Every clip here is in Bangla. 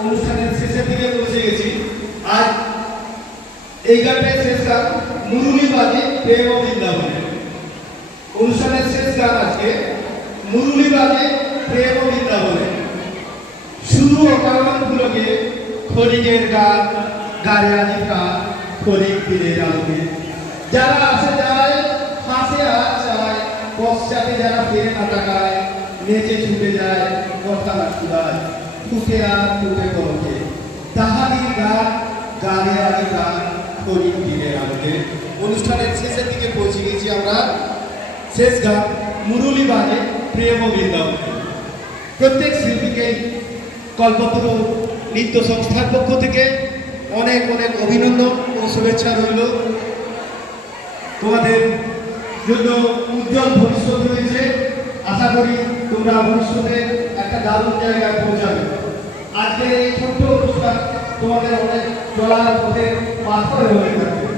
অনুষ্ঠানের শেষের দিকে পৌঁছে গেছি। আজ এই গানটাই শেষ গান, মুরুলি বাজে প্রেম ও বৃন্দাবনে। অনুষ্ঠানের শেষ গান আজকে মুরুলি বাজে প্রেম ও বৃন্দাবনে। শুধু অকারণগুলোকে ক্ষণিকের গান, গায়ে আনি প্রাণ ক্ষণিক দিনের আলোকে। যারা আসে যায়, হাসে আর চায়, পশ্চাতে যারা ফিরে না তাকায়, নেচে ছুটে যায় কথা রাখুরায়, ফুটে আর ফুটে কলকে। তাহারই গান, গানে আনি গান ক্ষণিক দিনের আলোকে। অনুষ্ঠানের শেষের দিকে পৌঁছে গেছি আমরা। শেষ গান মুরুলি বাজে প্রেম ও বৃন্দাবনে। প্রত্যেক শিল্পীকে কল্পতরু নৃত্য সংস্থার পক্ষ থেকে অনেক অনেক অভিনন্দন ও শুভেচ্ছা রইল। তোমাদের জন্য উজ্জ্বল ভবিষ্যৎ রয়েছে। আশা করি তোমরা ভবিষ্যতে একটা দারুণ জায়গায় পৌঁছাবে। আজকের এই ছোট্ট অনুষ্ঠান তোমাদের অনেক চলার পথে পাথর হয়ে থাকবে।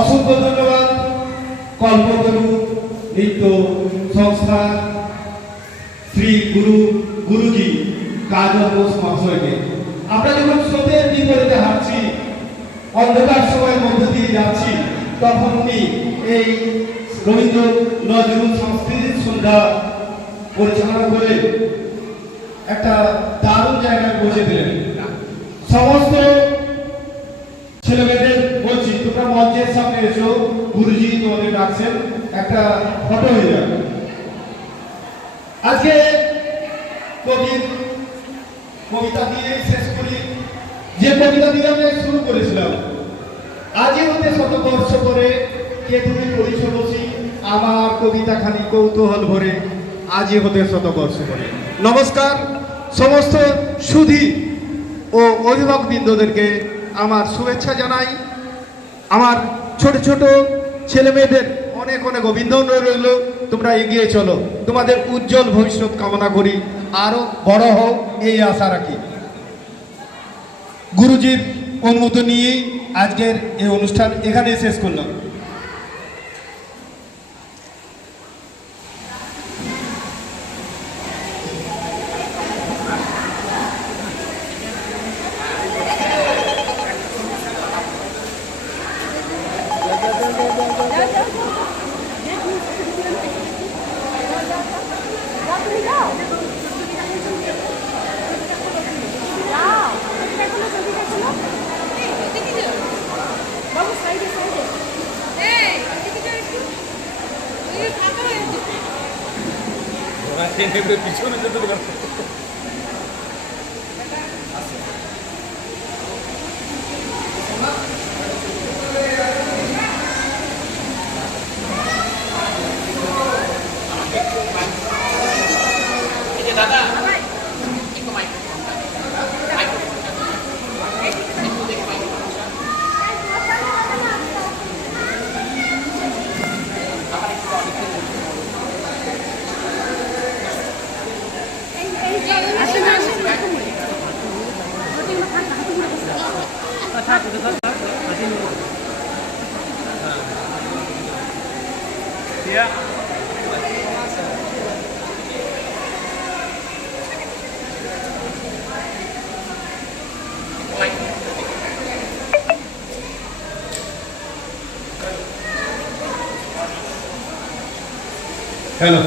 অসংখ্য ধন্যবাদ কল্পতরু নৃত্য সংস্থা শ্রী গুরুজি কাজল ঘোষ মহাশয়কে। আমরা যখন স্রোতের বিপরীতে হাঁটছি অন্ধকার সময়ের মধ্য দিয়ে যাচ্ছি, তখন উনি এই রবীন্দ্র নজরুল সাংস্কৃতিক সন্ধ্যা পরিচালনা করে একটা দারুণ জায়গায় পৌঁছে দিলেন। সমস্ত ছেলেমেয়েদের বলছি, তোমরা মঞ্চের সামনে এসো, গুরুজি তোমাদের ডাকছেন, একটা ফটো হয়ে যাবে। আজকে কবির কবিতা দিয়ে শেষ করি, যে কবিতা দিয়ে আমি শুরু করেছিলাম। আজই হতে শতবর্ষ করে কে তুমি পড়িছ বসি, আমার কবিতা খানি কৌতূহল ভরে, আজই হতে শতবর্ষ করে। নমস্কার সমস্ত সুধী ও অভিভাবকবৃন্দদেরকে আমার শুভেচ্ছা জানাই। আমার ছোট ছোট ছেলে মেয়েদের অনেক অনেক অভিনন্দন রইল। তোমরা এগিয়ে চলো, তোমাদের উজ্জ্বল ভবিষ্যৎ কামনা করি, আরো বড় হও এই আশা রাখি। গুরুজির অনুমতি নিয়েই আজকের এই অনুষ্ঠান এখানে শেষ করলাম। পিছনে যেতে দাদা Yeah. হ্যালো,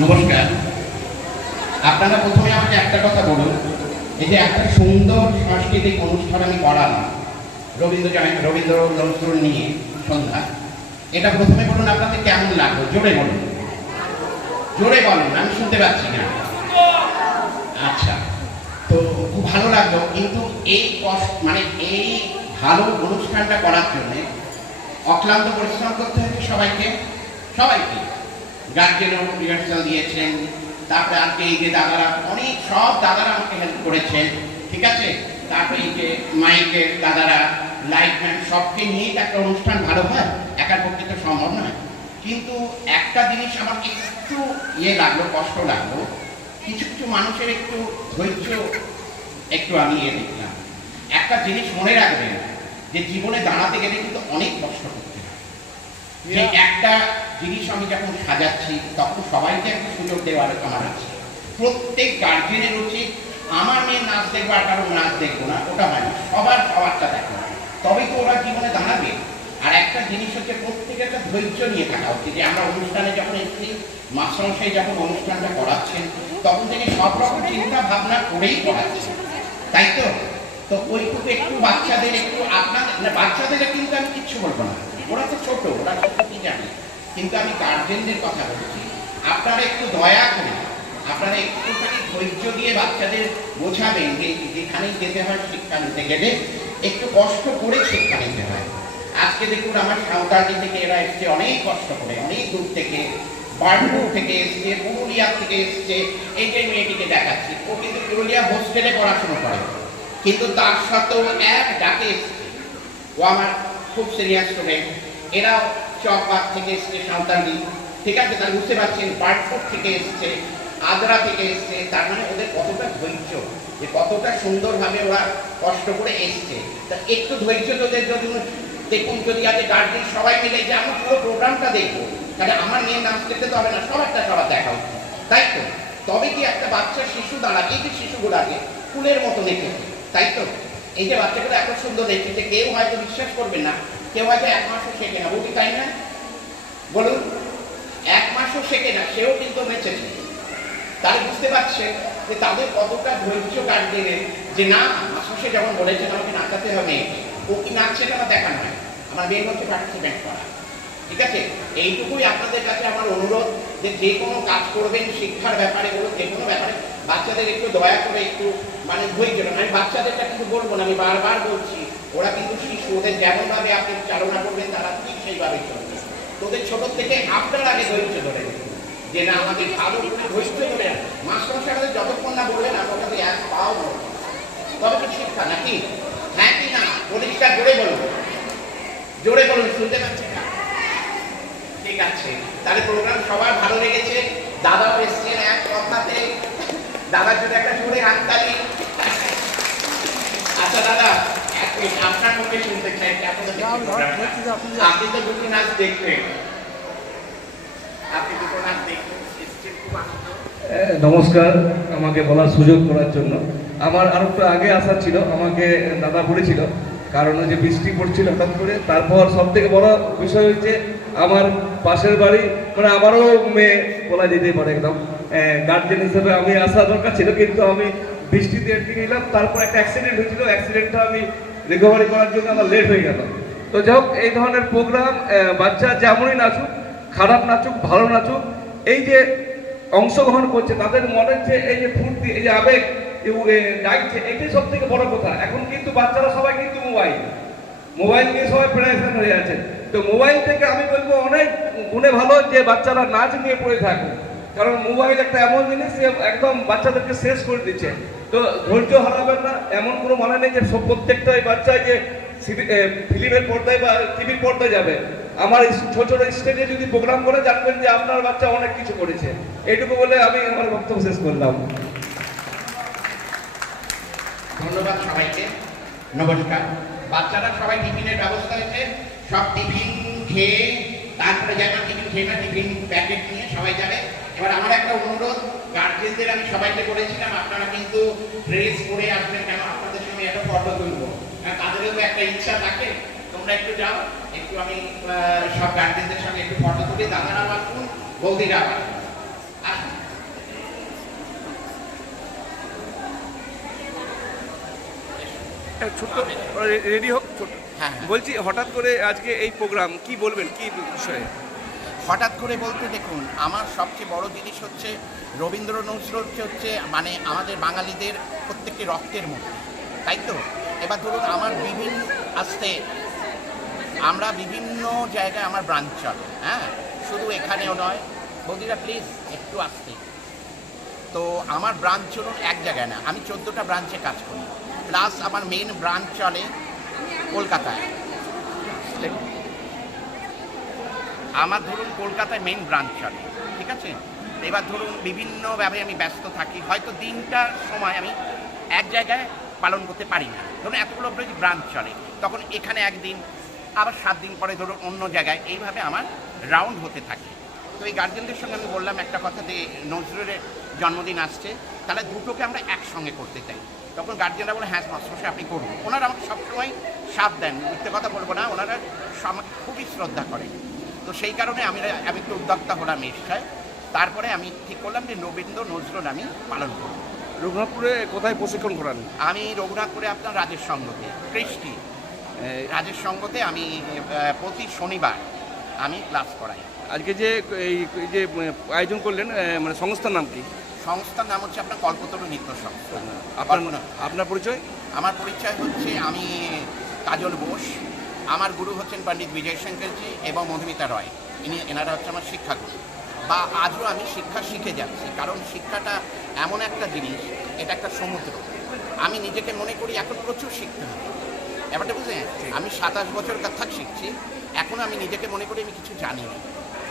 নমস্কার। আপনারা প্রথমে আমাকে একটা কথা বলুন, এই যে একটা সুন্দর সাংস্কৃতিক অনুষ্ঠান আমি করালাম রবীন্দ্র নজরুল নিয়ে সন্ধ্যা, এটা প্রথমে বলুন আপনাদের কেমন লাগলো? জোরে বলুন, জোরে বলুন, আমি শুনতে পাচ্ছি না। আচ্ছা, তো খুব ভালো লাগলো। কিন্তু এই এই ভালো অনুষ্ঠানটা করার জন্য অক্লান্ত পরিশ্রম করতে হয়েছে সবাইকে। গার্জেনও রিহার্সাল দিয়েছেন, তারপরে আজকে এই যে দাদারা অনেক সব দাদারা আমাকে হেল্প করেছেন, ঠিক আছে। তারপরে এই যে মাইকের দাদারা, লাইটম্যান, সবকে নিয়েই একটা অনুষ্ঠান ভালো হয়, একার পক্ষে তো সম্ভব নয়। কিন্তু একটা জিনিস আমার একটু লাগলো, কষ্ট লাগলো, কিছু কিছু মানুষের একটু ধৈর্য একটু আমি দেখলাম। একটা জিনিস মনে রাখবেন, যে জীবনে দাঁড়াতে গেলে কিন্তু অনেক কষ্ট করতে হয়। যে একটা জিনিস আমি যখন সাজাচ্ছি, তখন সবাইকে একটা সুযোগ দেওয়ার আমার আছে। প্রত্যেক গার্জেনের উচিত আমার মেয়ে নাচ দেখবো আর কারো নাচ দেখবো না, ওটা হয় না, সবারটা দেখো, তবেই তো ওরা জীবনে দাঁড়াবে। আর একটা জিনিস হচ্ছে প্রত্যেকের একটা ধৈর্য নিয়ে থাকা হচ্ছে। যে আমরা অনুষ্ঠানে যখন এসেছি, মাস্টারমশাই যখন অনুষ্ঠানটা করাচ্ছেন, তখন থেকে সব রকম চিন্তা ভাবনা করেই করাচ্ছেন, তাই তো। তো ওইটুকু একটু বাচ্চাদের একটু আপনাদের, বাচ্চাদের কিন্তু আমি কিচ্ছু বলবো না, ওরা তো ছোট, ওরা ছোট কি জানে, কিন্তু আমি গার্জেনদের কথা বলছি। আপনারা একটু দয়া করে, আপনারা একটুখানি ধৈর্য দিয়ে বাচ্চাদের বোঝাবেন যে যেখানেই যেতে হয় শিক্ষা নিতে গেলে একটু কষ্ট করে শিক্ষা নিতে হয়। আজকে দেখুন আমার সাঁওতালডি থেকে এরা এসছে অনেক কষ্ট করে, অনেক দূর থেকে, বার্নপুর থেকে এসছে, পুরুলিয়া থেকে এসছে। এই যে মেয়েটিকে দেখাচ্ছি, ও কিন্তু পুরুলিয়া হোস্টেলে পড়াশোনা করে, কিন্তু তার সাথেও এক ডাকে এসছে। ও আমার খুব সিরিয়াস স্টুডেন্ট। এরাও চকবাগ থেকে এসছে, সাঁওতালডি, ঠিক আছে। তাহলে বুঝতে পারছেন, বার্নপুর থেকে এসছে, আদ্রা থেকে এসছে। তার মানে ওদের কতটা ধৈর্য, যে কতটা সুন্দরভাবে ওরা কষ্ট করে এসছে। তা একটু ধৈর্য তোদের যদি দেখুন, যদি আজকে গার্জেন সবাই মিলে যে আমরা পুরো প্রোগ্রামটা দেখবো, তাহলে আমার মেয়ের নাচ দেখতে তো হবে না, সবার দেখা উচিত, তাই তো। তবে কি একটা বাচ্চা শিশু দাঁড়াবে, এই যে শিশুগুলাকে ফুলের মতো দেখেছে, তাই তো? এই যে বাচ্চাগুলো এত সুন্দর দেখেছে, কেউ হয়তো বিশ্বাস করবে না, কেউ হয়তো 1 মাসও শেখে না, বলি তাই না? বলুন, 1 মাসও শেখে না, সেও কিন্তু নেচেছে। তাই বুঝতে পারছে যে তাদের কতটা ধৈর্য গার্জেনের, যে না মাসে যখন বলেছেন আমাকে নাচাতে হবে, ও কি নাচছে সেটা দেখা নয়, আমার মেয়ের হচ্ছে পার্টিসিপেট করা। ঠিক আছে, এইটুকুই আপনাদের কাছে আমার অনুরোধ, যে যে কোনো কাজ করবেন শিক্ষার ব্যাপারে বলুন, যে কোনো ব্যাপারে বাচ্চাদের একটু দয়া করে একটু মানে ধৈর্য। আমি বাচ্চাদেরটা কিন্তু বলবো না, আমি বারবার বলছি, ওরা কিন্তু শিশু, ওদের যেমনভাবে আপনি চালনা করবেন তারা ঠিক সেইভাবে চলবে। তোদের ছোট থেকে আপনার আগে ধৈর্য ধরে যে না আমাদের ভালো করে ধৈর্য ধরে মাস্টার আমাদের যতক্ষণ না বললেন আমরা ওখানে এক পাও বলবো, তবে কি শিক্ষা নাকি? হ্যাঁ কি না? পরিষ্কার জোরে বলুন, জোরে বলুন, শুনতে পাচ্ছেন না? ঠিক আছে, তাহলে প্রোগ্রাম সবার ভালো লেগেছে, দাদাও এসছেন এক কথাতে, দাদার জন্য একটা জোরে হাততালি। আচ্ছা দাদা, আপনার মুখে শুনতে চাই, আপনি তো দুটো নাচ দেখবেন, আপনি দুটো নাচ দেখবেন, খুব আনন্দ। নমস্কার, আমাকে বলার সুযোগ করার জন্য। আমার আর একটু আগে আসা ছিল, আমাকে দাদা বলেছিল, কারণ ওই যে বৃষ্টি পড়ছিল হঠাৎ করে। তারপর সব থেকে বড় বিষয় হচ্ছে আমার পাশের বাড়ি, মানে আমারও মেয়ে বলা যেতেই পারে, একদম গার্জেন হিসেবে আমি আসা দরকার ছিল, কিন্তু আমি বৃষ্টিতে আটকে গেলাম। তারপর একটা অ্যাক্সিডেন্ট হয়েছিল, অ্যাক্সিডেন্টটা আমি রিকভারি করার জন্য আমার লেট হয়ে গেল। তো যাই হোক, এই ধরনের প্রোগ্রাম বাচ্চা যেমনই নাচুক, খারাপ নাচুক ভালো নাচুক, এই যে অংশগ্রহণ করছে তাদের মনের যে এই যে ফুর্তি, এই যে আবেগ ডাকছে, এটাই সব থেকে বড় কথা। এখন কিন্তু বাচ্চারা সবাই কিন্তু মোবাইল নিয়ে সবাই প্রেশান হয়ে আছে। তো মোবাইল থেকে আমি বলবো অনেক গুণে ভালো যে বাচ্চারা নাচ নিয়ে পড়ে থাকুক, কারণ মোবাইল একটা এমন জিনিস যে একদম বাচ্চাদেরকে শেষ করে দিচ্ছে। তো ধৈর্য হারাবেন না, এমন কোনো মানে নেই যে সব প্রত্যেকটাই বাচ্চা যে ফিল্মের পর্দায় বা টিভির পর্দায় যাবে। আমার ছোট ছোট স্টেজে যদি প্রোগ্রাম করে জানবেন যে আপনার বাচ্চা অনেক কিছু করেছে। এইটুকু বলে আমি আমার বক্তব্য শেষ করলাম। ধন্যবাদ সবাইকে, নমস্কার। বাচ্চারা সবাই টিফিনের ব্যবস্থা হয়েছে, সব টিফিন খেয়ে তারপরে যারা টিফিন খেয়ে না টিফিন প্যাকেট নিয়ে সবাই যাবে। এবার আমার একটা অনুরোধ, গার্জেনদের আমি সবাইকে বলেছিলাম আপনারা কিন্তু ড্রেস পরে আসবেন, কেন আপনাদের সঙ্গে একটা ফটো তুলবো, কারণ তাদেরও তো একটা ইচ্ছা থাকে। তোমরা একটু যাও, একটু আমি সব গার্জেনদের সঙ্গে একটু ফটো তুলি, দাদারা আসুন, বৌদিরা আসুন। ছোট্ট রেডি হোক ছোট্ট। হ্যাঁ, বলছি হঠাৎ করে আজকে এই প্রোগ্রাম কি বলবেন, কি বিষয়ে? হঠাৎ করে বলতে দেখুন, আমার সবচেয়ে বড় জিনিস হচ্ছে রবীন্দ্র নজরুল হচ্ছে মানে আমাদের বাঙালিদের প্রত্যেকটি রক্তের মধ্যে, তাই তো? এবার ধরুন আমার বিভিন্ন আসতে আমরা বিভিন্ন জায়গায় আমার ব্রাঞ্চ চলে, হ্যাঁ, শুধু এখানেও নয়। বৌদিরা প্লিজ একটু আসতে। তো আমার ব্রাঞ্চ চলুন এক জায়গায় না, আমি 14টা ব্রাঞ্চে কাজ করি, প্লাস আমার মেইন ব্রাঞ্চ চলে কলকাতায়। আমার ধরুন কলকাতায় মেইন ব্রাঞ্চ চলে, ঠিক আছে? এবার ধরুন বিভিন্নভাবে আমি ব্যস্ত থাকি, হয়তো দিনটার সময় আমি এক জায়গায় পালন করতে পারি না। ধরুন এতগুলো ব্রাঞ্চ চলে, তখন এখানে একদিন, আবার 7 দিন পরে ধরুন অন্য জায়গায়, এইভাবে আমার রাউন্ড হতে থাকে। তো এই গার্জেনদের সঙ্গে আমি বললাম একটা কথা, যে নজরুলের জন্মদিন আসছে, তাহলে দুটোকে আমরা একসঙ্গে করতে চাই। তখন গার্জেনরা বলে হ্যাঁ মাস্টারমশাই আপনি করুন। ওনারা আমাকে সবসময় সাথ দেন, মিথ্যে কথা বলবো না, ওনারা আমাকে খুবই শ্রদ্ধা করেন। তো সেই কারণে আমি একটু উদ্যোক্তা হলাম এসছায়। তারপরে আমি ঠিক করলাম যে রবীন্দ্র নজরুল আমি পালন করব। রঘুনাথপুরে কোথায় প্রশিক্ষণ করান? আমি রঘুনাথপুরে আপনার রাজেশ সঙ্গতে, কৃষ্টি রাজেশ সঙ্গতে আমি প্রতি শনিবার আমি ক্লাস করাই। আজকে যে এই যে আয়োজন করলেন, মানে সংস্থার নাম কি? সংস্থার নাম হচ্ছে আপনার কল্পতরু নৃত্য সংস্থা। আপনার পরিচয়? আমার পরিচয় হচ্ছে আমি কাজল বোস, আমার গুরু হচ্ছেন পণ্ডিত বিজয় শঙ্করজি এবং মধুমিতা রয়, এনারা হচ্ছে আমার শিক্ষাগুরু। বা আজও আমি শিক্ষা শিখে যাচ্ছি, কারণ শিক্ষাটা এমন একটা জিনিস, এটা একটা সমুদ্র। আমি নিজেকে মনে করি এখন প্রচুর শিখতে হবে, ব্যাপারটা বুঝলেন? আমি 27 বছর কথা শিখছি, এখন আমি নিজেকে মনে করি আমি কিছু জানি না,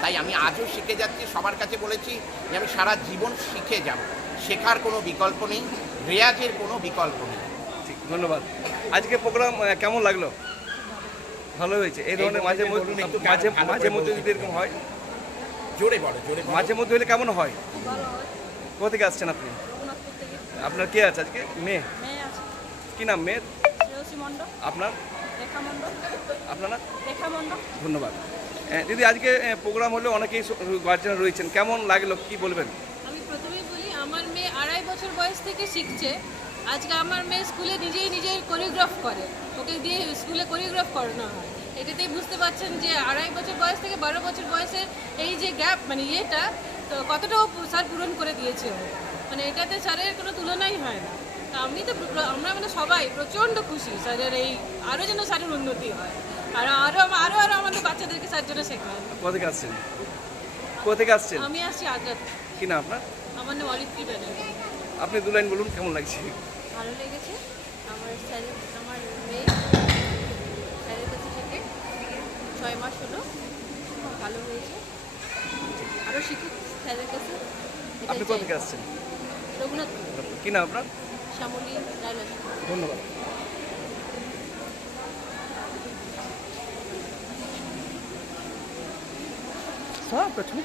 তাই আমি আজও শিখে যাচ্ছি। সবার কাছে বলেছি যে আমি সারা জীবন শিখে যাব, শেখার কোনো বিকল্প নেই, রেয়াজের কোনো বিকল্প নেই। ঠিক, ধন্যবাদ। আজকে প্রোগ্রাম কেমন লাগলো? ভালো হয়েছে। এই ধরনের মাঝে মধ্যে যদি এরকম হয়, জোরে বলো, জোরে মাঝে মধ্যে হলে কেমন হয়? কোথা থেকে আসছেন আপনি? আপনার কে আছে আজকে? মেয়ে। মেয়ে আছে কি নাম মেয়ের? শ্রেয়সী মণ্ডল, আপনার? রেখা মণ্ডল, আপনারা? রেখা মণ্ডল। ধন্যবাদ। দিদি আজকে প্রোগ্রাম হলো, অনেকেই গার্জেন রয়েছেন, কেমন লাগলো কি বলবেন? আমি প্রথমেই বলি আমার মেয়ে 2.5 বছর বয়স থেকে শিখছে। আজকে আমার মেয়ে স্কুলে নিজেই কোরিওগ্রাফ করে, ওকে দিয়ে স্কুলে কোরিওগ্রাফ করানো হয়। এটাতেই বুঝতে পারছেন যে 2.5 বছর বয়স থেকে 12 বছর বয়সের এই যে গ্যাপ, মানে ইয়েটা তো কতটাও স্যার পূরণ করে দিয়েছে ও। মানে এটাতে স্যারের কোনো তুলনাই হয় না। তা আমরা মানে সবাই প্রচণ্ড খুশি স্যারের এই, আরও যেন স্যারের উন্নতি হয়, আর আরও আমাদের বাচ্চাদেরকে স্যার জন্য শেখায়। কোথা থেকে আসছেন? কোথা থেকে আসছেন? আমি আসছি আদ্রা থেকে। কি না আপনার? আমার নাম অরিত্রী ব্যানার্জি। আপনি দু লাইন বলুন, কেমন লাগছে? ভালো লেগেছে। আমার মেয়ে স্যারের কাছে থেকে 6 মাস হলো, খুব ভালো হয়েছে। আরও শিখুক স্যারের কাছে। আপনি কোথা থেকে আসছেন? রঘুনাথপুর। কি না আপনার? শ্যামলী রায়লাস। ধন্যবাদ। সব ছবি